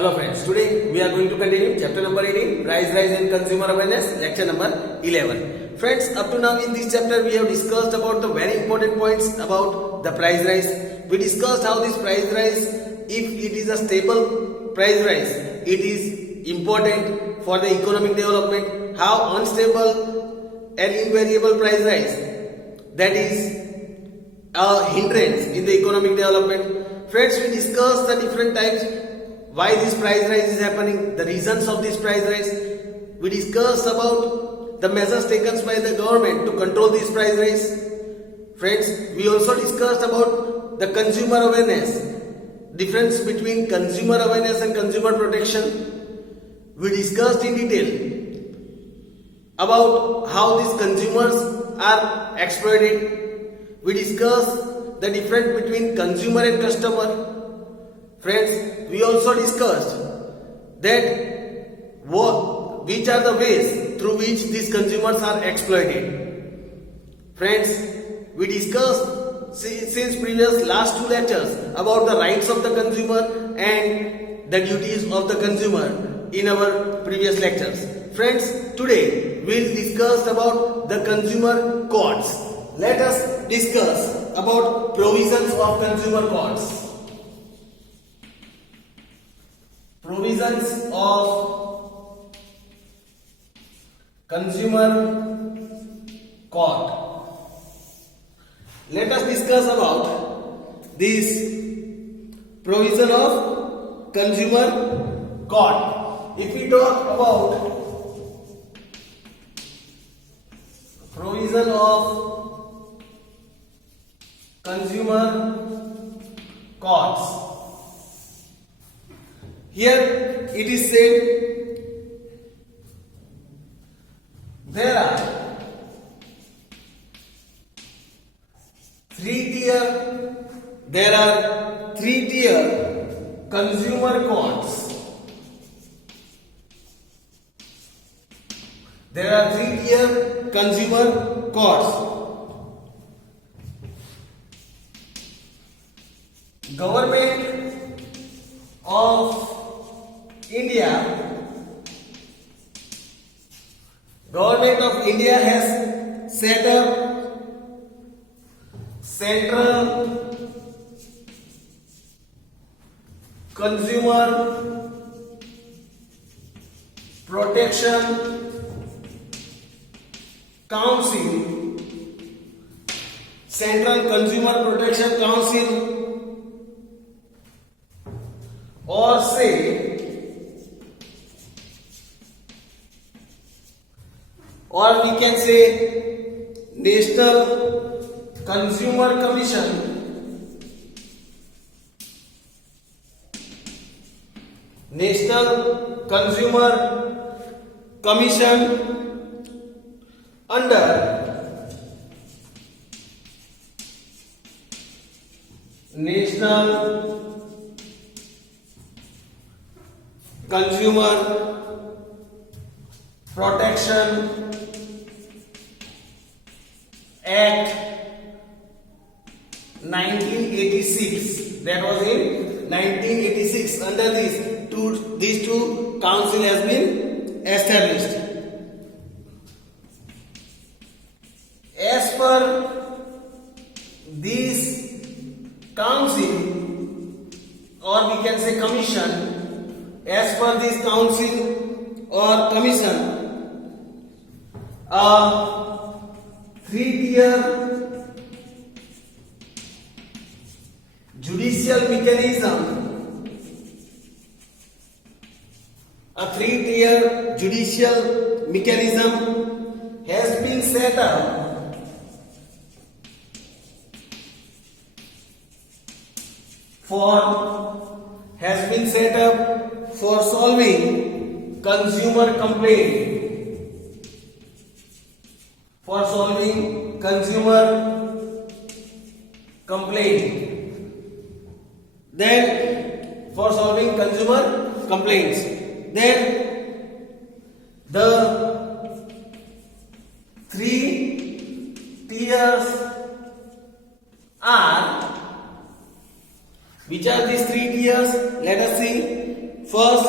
Hello friends, today we are going to continue chapter number 18, Price Rise and Consumer Awareness, lecture number 11. Friends, up to now in this chapter we have discussed about the very important points about the price rise. We discussed how this price rise, if it is a stable price rise, it is important for the economic development. How unstable and invariable price rise, that is a hindrance in the economic development. Friends, we discussed the different types, why this price rise is happening, the reasons of this price rise. We discussed about the measures taken by the government to control this price rise. Friends, we also discussed about the consumer awareness, difference between consumer awareness and consumer protection. We discussed in detail about how these consumers are exploited. We discussed the difference between consumer and customer. Friends, we also discussed that which are the ways through which these consumers are exploited. Friends, we discussed since previous last two lectures about the rights of the consumer and the duties of the consumer in our previous lectures. Friends, today we will discuss about the consumer courts. Let us discuss about provisions of consumer courts. Provisions of consumer court. Let us discuss about this provision of consumer court. If we talk about provision of consumer courts, here it is said there are three-tier consumer courts. There are three-tier consumer courts. Government of India has set up Central Consumer Protection Council. Central Consumer Protection Council, or say, or we can say National Consumer Commission. National Consumer Commission under National Consumer Protection Act 1986. That was in 1986. Under these two council has been established. As per this council, or we can say commission, as per this council or commission, a three-tier judicial mechanism, has been set up for solving consumer complaint. Then for solving consumer complaints. Then the three tiers are, which are these three tiers? Let us see. First,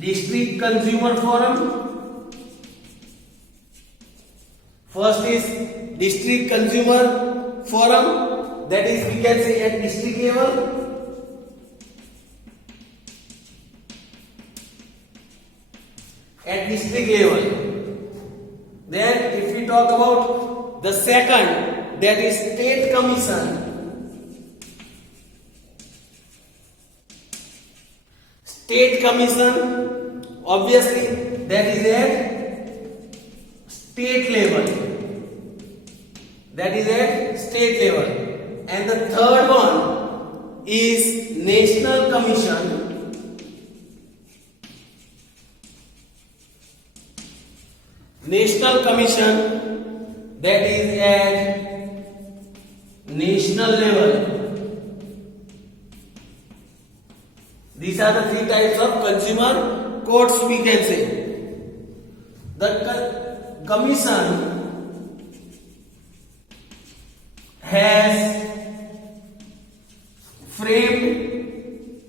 district consumer forum. First is district consumer forum, that is we can say at district level. At district level. Then if we talk about the second, that is state commission. State commission, obviously that is at state level. That is at state level. And the third one is national commission. National commission, that is at national level. These are the three types of consumer courts we can say. The commission has framed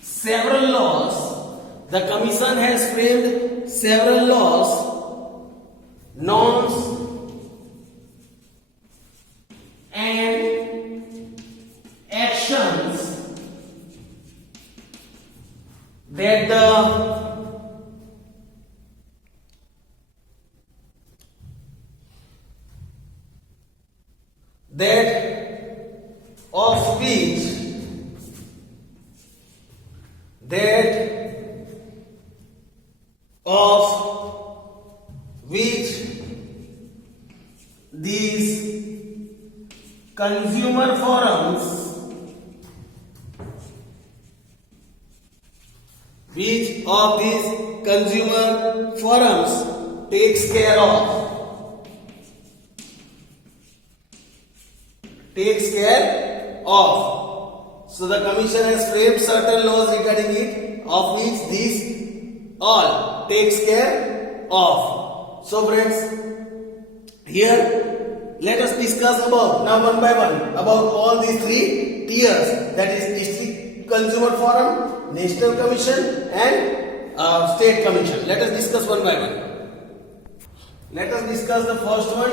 several laws. The commission has framed several laws, norms, and actions that of which these consumer forums, which of these consumer forums takes care of. So the commission has framed certain laws regarding it, of which these all takes care of. So friends, here let us discuss about now one by one about all these three tiers, that is district consumer forum, national commission, and state commission. Let us discuss one by one. Let us discuss the first one,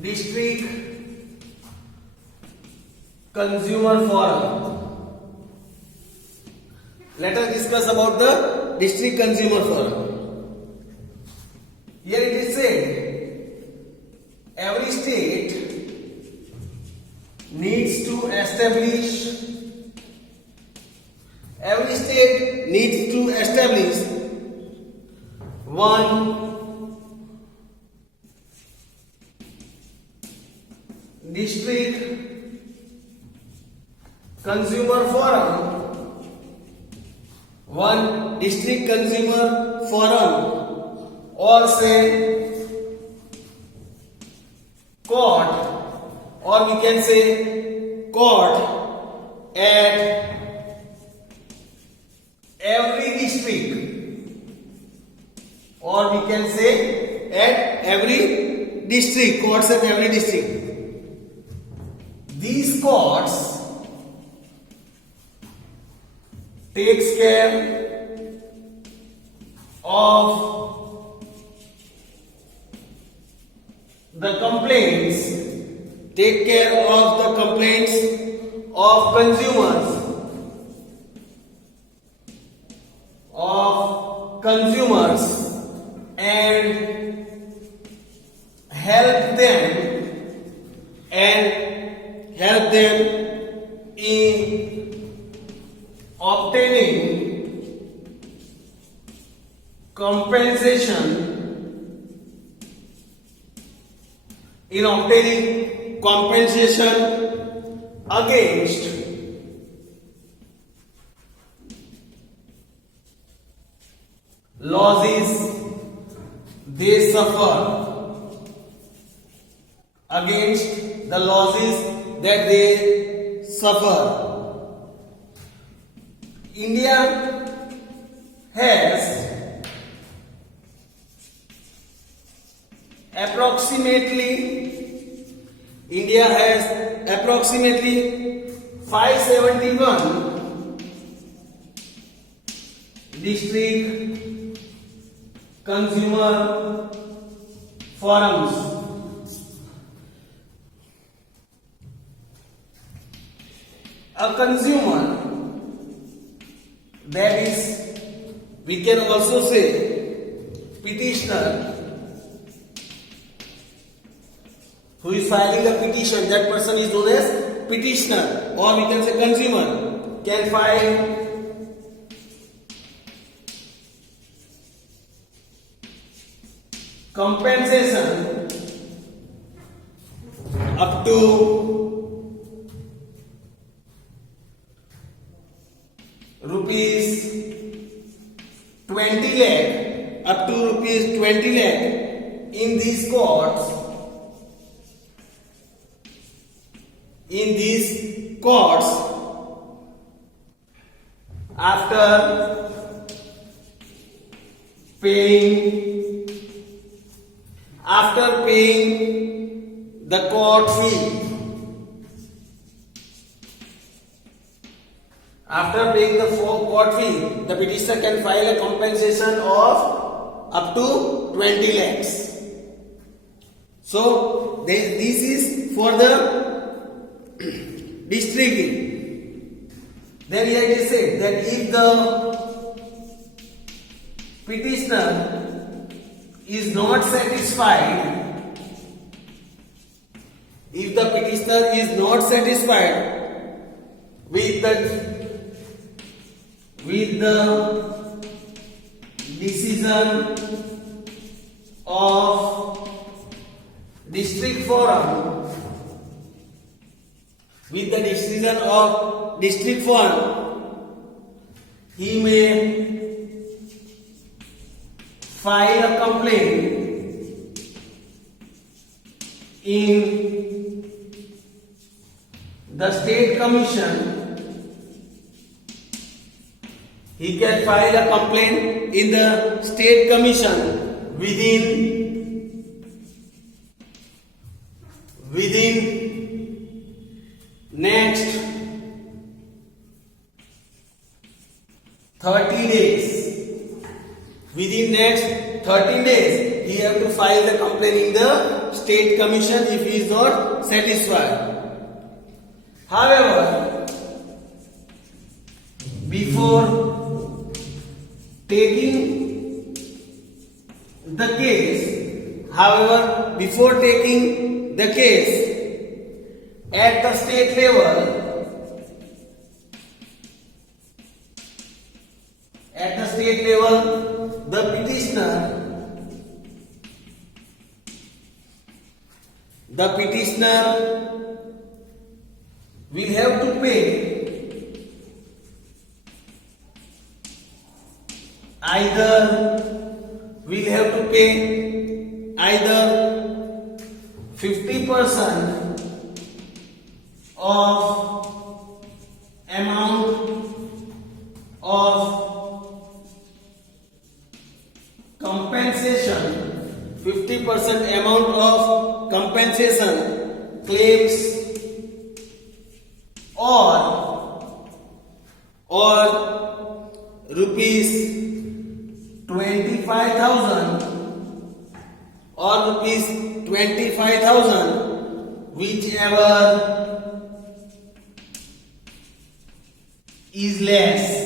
district consumer forum. Let us discuss about the district consumer forum. Here it is said, every state needs to establish one district consumer forum, or say court, or we can say court at every district, or we can say at every district, courts at every district. These courts takes care of the complaints, of consumers, and help them in obtaining compensation against losses they suffer, against the losses that they suffer. India has approximately 571 district consumer forums. A consumer, that is, we can also say petitioner, who is filing a petition, that person is known as petitioner, or we can say consumer can file compensation up to rupees 20 lakh, up to rupees 20 lakh in these courts. In these courts, after paying the court fee, the petitioner can file a compensation of up to 20 lakhs. So this is for the district. Then here it is said that if the petitioner is not satisfied, with the decision of district forum, he may file a complaint in the state commission. He can file a complaint in the state commission within next 30 days. Within next 30 days, he have to file the complaint in the state commission if he is not satisfied. However, before taking the case at the state level, the petitioner will have to pay either 50% of amount of compensation claims or rupees 25,000 whichever is less.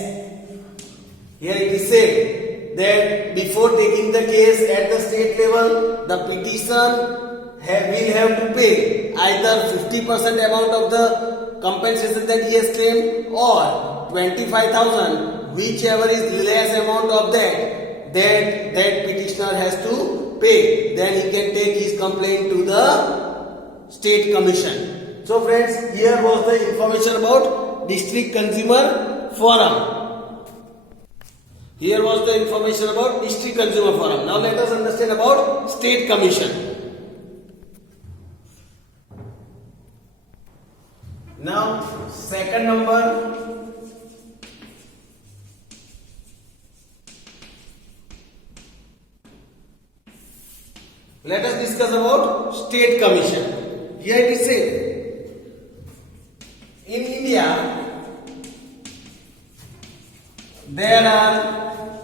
Here it is said that before taking the case at the state level, the petitioner will have to pay either 50% amount of the compensation that he has claimed or 25,000, whichever is less amount of that petitioner has to pay. Then he can take his complaint to the state commission. So friends, here was the information about district consumer forum. Now let us understand about state commission. Now second number, let us discuss about state commission. Here it is said, in India there are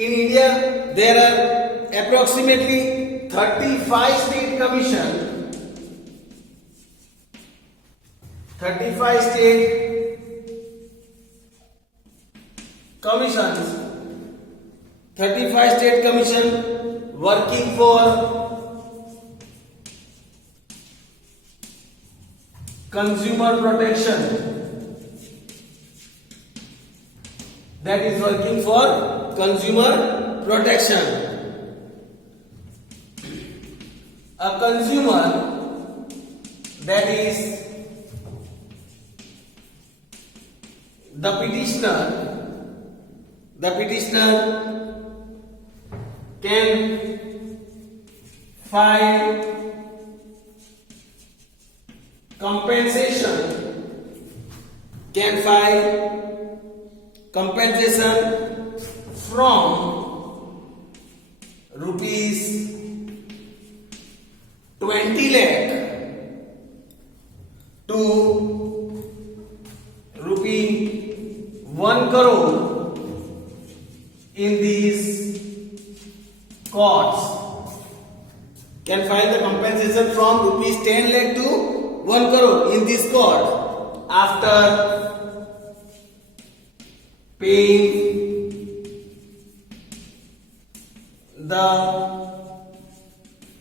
In India, there are approximately 35 state commission, 35 state commissions, 35 state commission working for consumer protection, that is working for consumer protection. A consumer, that is the petitioner can file compensation from rupees 20 lakh to rupee 1 crore in these courts. Can file the compensation from rupees 10 lakh to 1 crore in this court after paying the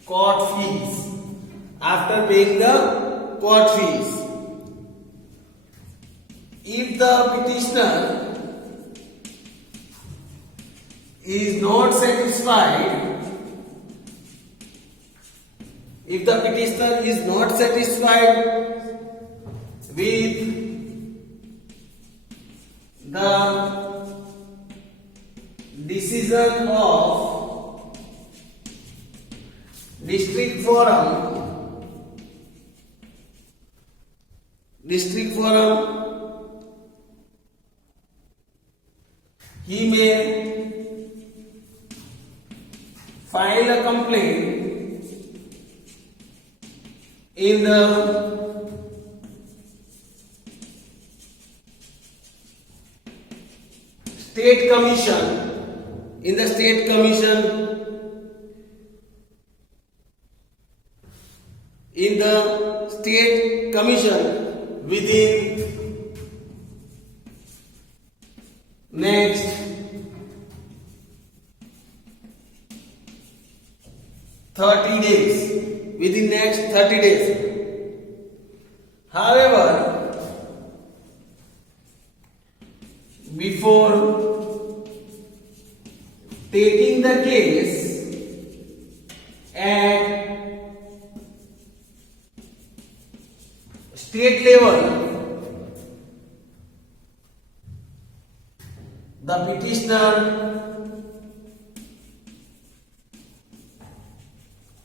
court fees. After paying the court fees, if the petitioner is not satisfied, with the decision of district forum, he may file a complaint in the state commission, within next 30 days. However, before taking the case at state level, the petitioner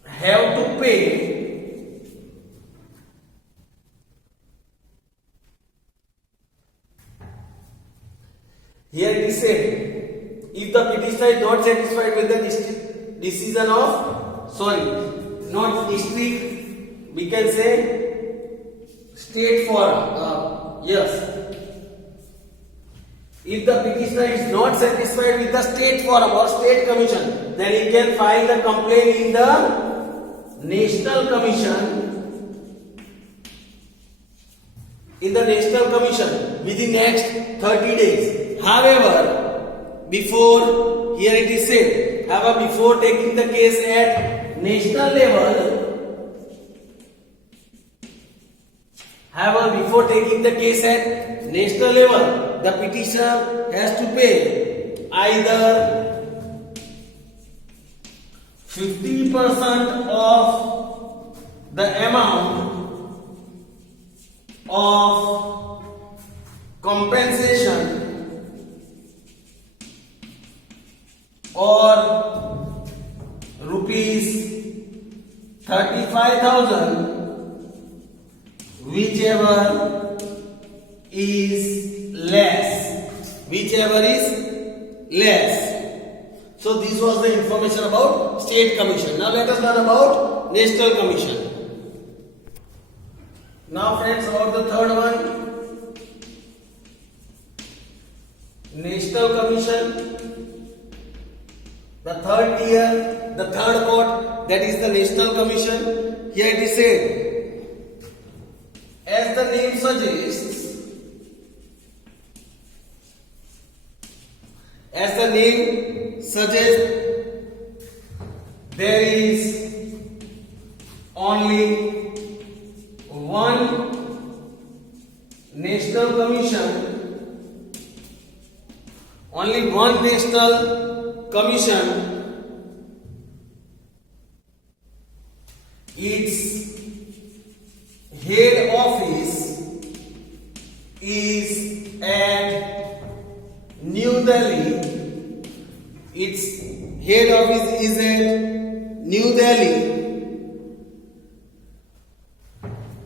have to pay here it is said, if the petitioner is not satisfied with the decision of not district, we can say state forum. If the petitioner is not satisfied with the state forum or state commission, then he can file the complaint in the national commission. Within next 30 days. However, before taking the case at national level, the petitioner has to pay either 50% of the amount of compensation or rupees 35,000, whichever is less. So this was the information about state commission. Now let us learn about national commission. Now friends, about the third one, national commission. The third tier, the third court, that is the National Commission. Here it is said, as the name suggests, there is only one National Commission, only one National Commission. Its head office is at New Delhi. Its head office is at New Delhi.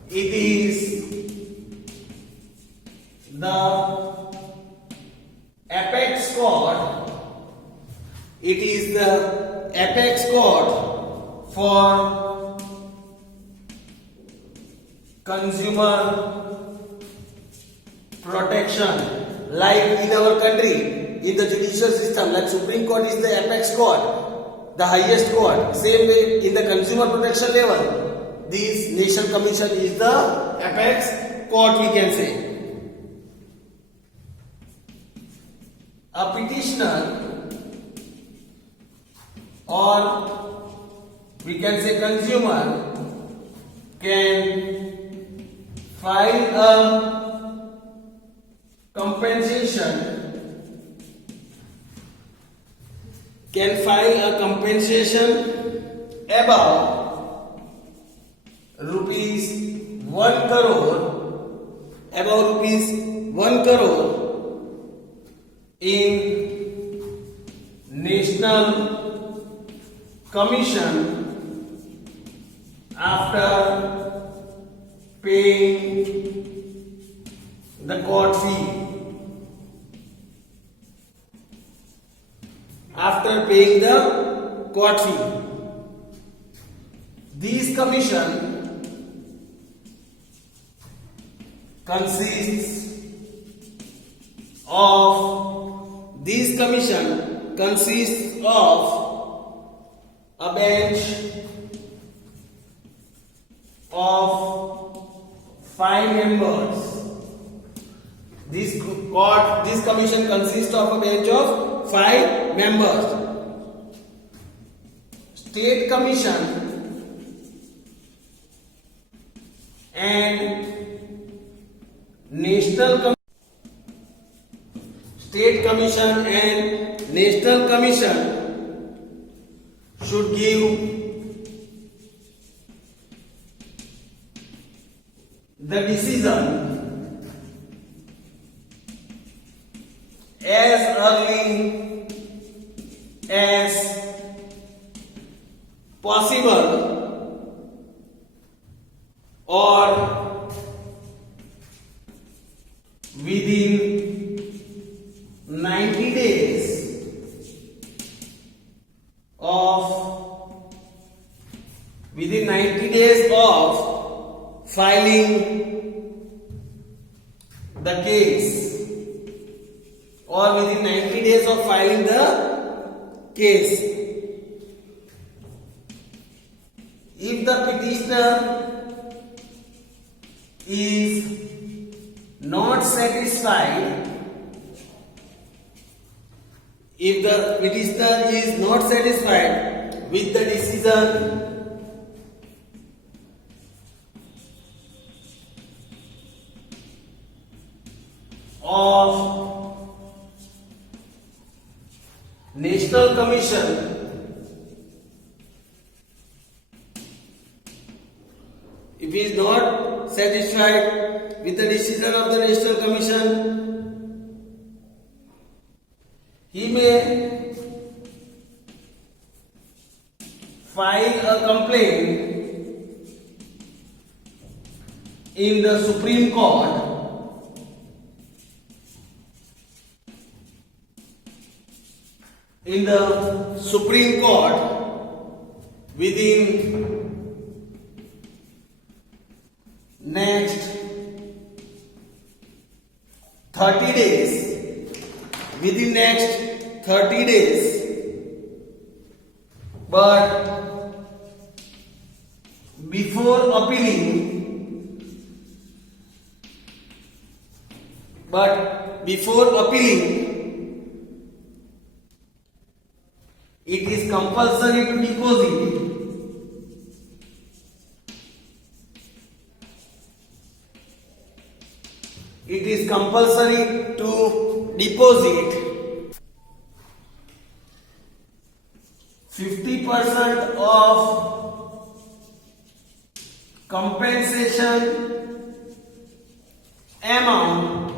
It is the apex court. It is the apex court for consumer protection. Like in our country, in the judicial system, like Supreme Court is the apex court, the highest court. Same way in the consumer protection level, this National Commission is the apex court, we can say. A petitioner, or we can say consumer, can file a compensation above rupees 1 crore in National Commission after paying the court fee. After paying the court fee, this commission consists of a bench of 5 members. This commission consists of a bench of 5 members. State Commission and National Commission should give the decision as early as possible or within 90 days of filing the case, or within 90 days of filing the case. If the petitioner is not satisfied, with the decision of National Commission, if he is not satisfied with the decision of the National Commission, he may file a complaint in the Supreme Court within next 30 days. But before appealing, it is compulsory to deposit. It is compulsory to deposit 50% of compensation amount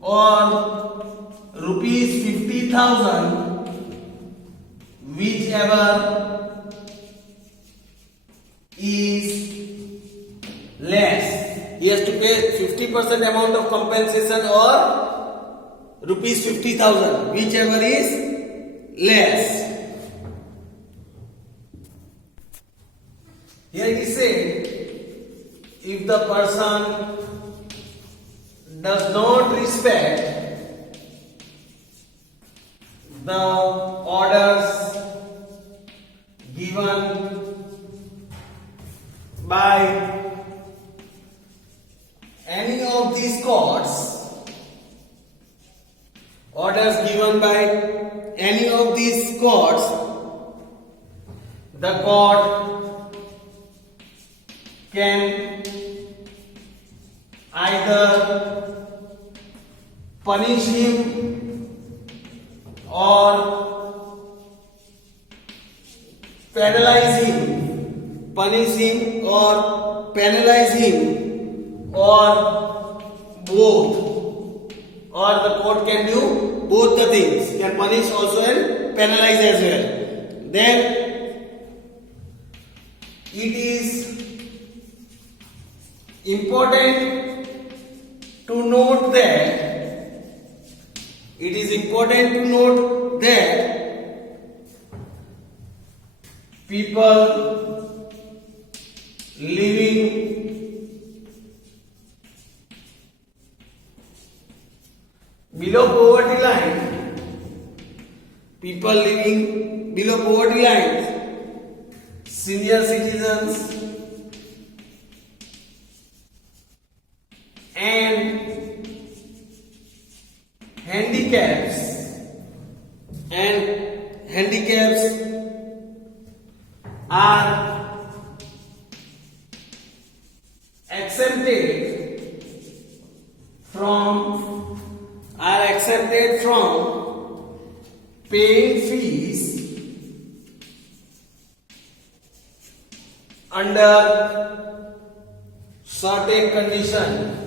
or rupees 50,000, whichever is less. He has to pay 50% amount of compensation or rupees 50,000, whichever is less. Here he said, if the person does not respect the orders given by any of these courts, the court can either punish him or penalize him, or both, or the court can do both the things, can punish also and penalize as well. Then it is important to note that people living below poverty line, senior citizens and handicaps are exempted from paying fees under certain conditions.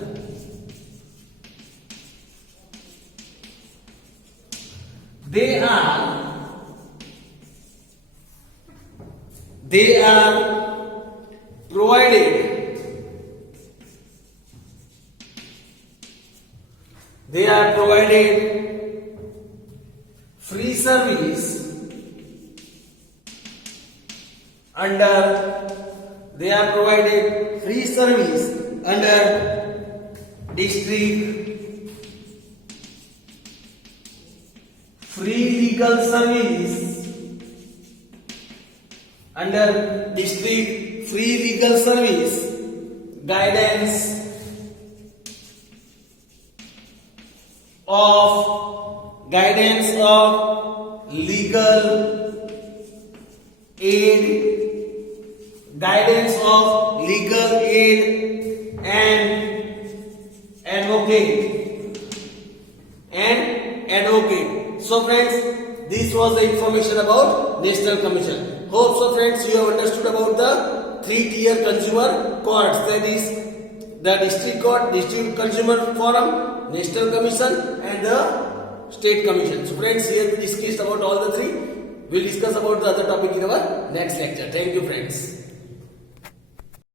They are provided free service under district free legal service guidance of legal aid and advocate. So friends, this was the information about National Commission. Hope so friends you have understood about the 3-tier consumer courts, that is the district court, district consumer forum, National Commission and the State Commission. So friends, here we discussed about all the three. We will discuss about the other topic in our next lecture. Thank you friends.